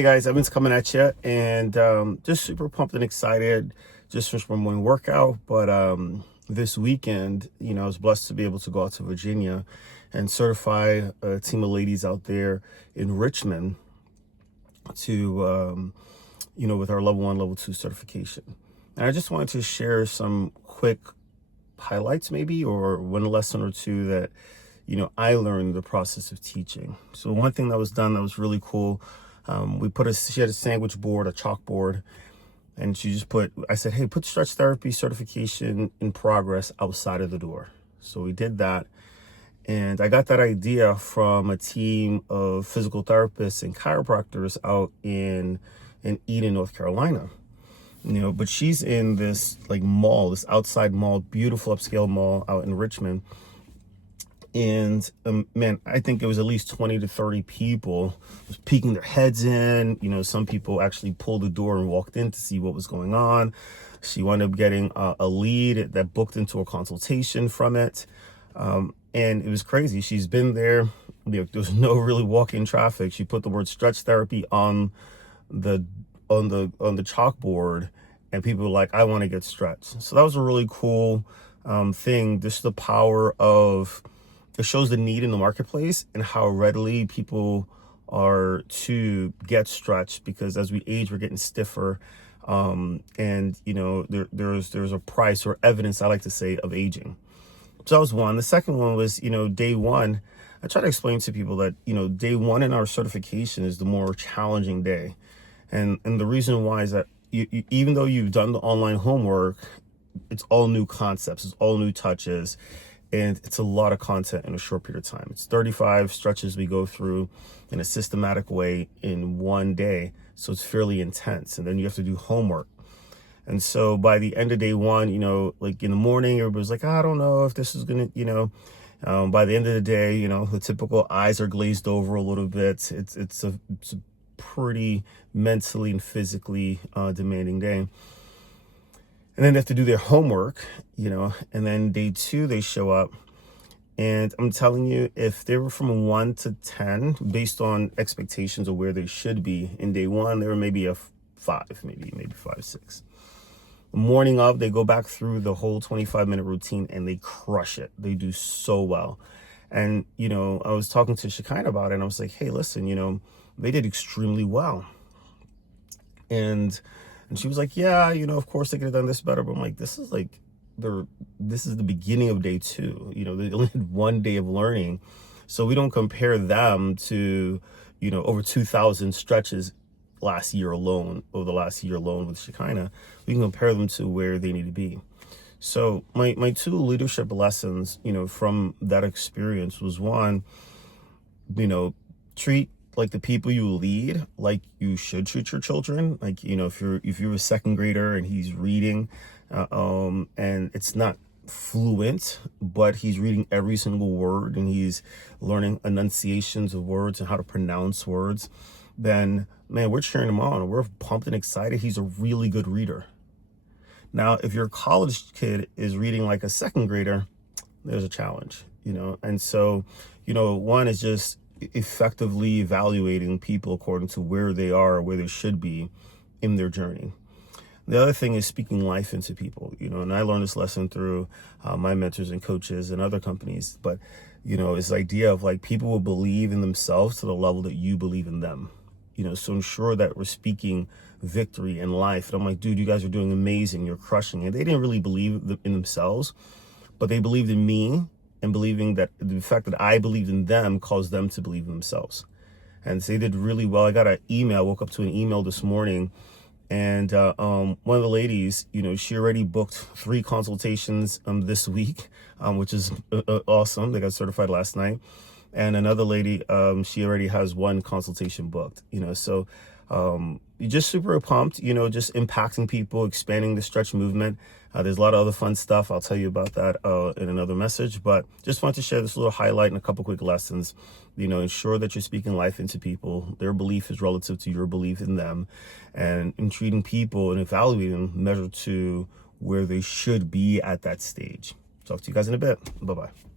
Hey guys, Evan's coming at you, and just super pumped and excited just from my morning workout. But this weekend, I was blessed to be able to go out to Virginia and certify a team of ladies out there in Richmond to, with our level 1, level 2 certification. And I just wanted to share some quick highlights maybe, or one lesson or two that, I learned in the process of teaching. So one thing that was done that was really cool, she had a sandwich board, a chalkboard, and I said, hey, put stretch therapy certification in progress outside of the door. So we did that. And I got that idea from a team of physical therapists and chiropractors out in Eden, North Carolina. But she's in this mall, this outside mall, beautiful upscale mall out in Richmond. And man, I think it was at least 20 to 30 people just peeking their heads in. Some people actually pulled the door and walked in to see what was going on. She wound up getting a lead that booked into a consultation from it. And it was crazy. She's been there. There was no really walk-in traffic. She put the word stretch therapy on the chalkboard, and people were like, I want to get stretched. So that was a really cool thing. Just the power of it shows the need in the marketplace and how readily people are to get stretched, because as we age, we're getting stiffer. And there's a price or evidence, I like to say, of aging. So that was one. The second one was, day one. I try to explain to people that, day one in our certification is the more challenging day. And the reason why is that even though you've done the online homework, it's all new concepts, it's all new touches, and it's a lot of content in a short period of time. It's 35 stretches we go through in a systematic way in one day. So it's fairly intense. And then you have to do homework. And so by the end of day one, in the morning, everybody's like, I don't know if this is going to, by the end of the day, the typical eyes are glazed over a little bit. It's a pretty mentally and physically demanding day. And then they have to do their homework, and then day two, they show up. And I'm telling you, if they were from 1 to 10, based on expectations of where they should be in day one, they were maybe a 5, maybe 5, 6. The morning of, they go back through the whole 25-minute routine and they crush it. They do so well. And, I was talking to Shekinah about it, and I was like, hey, listen, they did extremely well. And she was like, yeah, of course they could have done this better. But I'm like, this is the beginning of day two. They only had 1 day of learning. So we don't compare them to, over 2,000 stretches over the last year alone with Shekinah. We can compare them to where they need to be. So my two leadership lessons, from that experience was, one, treat the people you lead like you should treat your children. If you're a second grader and he's reading and it's not fluent, but he's reading every single word and he's learning enunciations of words and how to pronounce words, then man, we're cheering him on. We're pumped and excited. He's a really good reader. Now, if your college kid is reading like a second grader, there's a challenge, And so, one is just effectively evaluating people according to where they are, where they should be in their journey. The other thing is speaking life into people, and I learned this lesson through my mentors and coaches and other companies, but, it's the idea of people will believe in themselves to the level that you believe in them, so ensure that we're speaking victory in life. And I'm like, dude, you guys are doing amazing. You're crushing it. They didn't really believe in themselves, but they believed in me, and believing that the fact that I believed in them caused them to believe in themselves. And so they did really well. I got an email, I woke up to an email this morning, and one of the ladies, she already booked 3 consultations this week, which is awesome. They got certified last night. And another lady, she already has 1 consultation booked, so you're just super pumped, just impacting people, expanding the stretch movement. There's a lot of other fun stuff. I'll tell you about that in another message, but just wanted to share this little highlight and a couple quick lessons. Ensure that you're speaking life into people. Their belief is relative to your belief in them, and in treating people and evaluating them measured to where they should be at that stage. Talk to you guys in a bit. Bye-bye.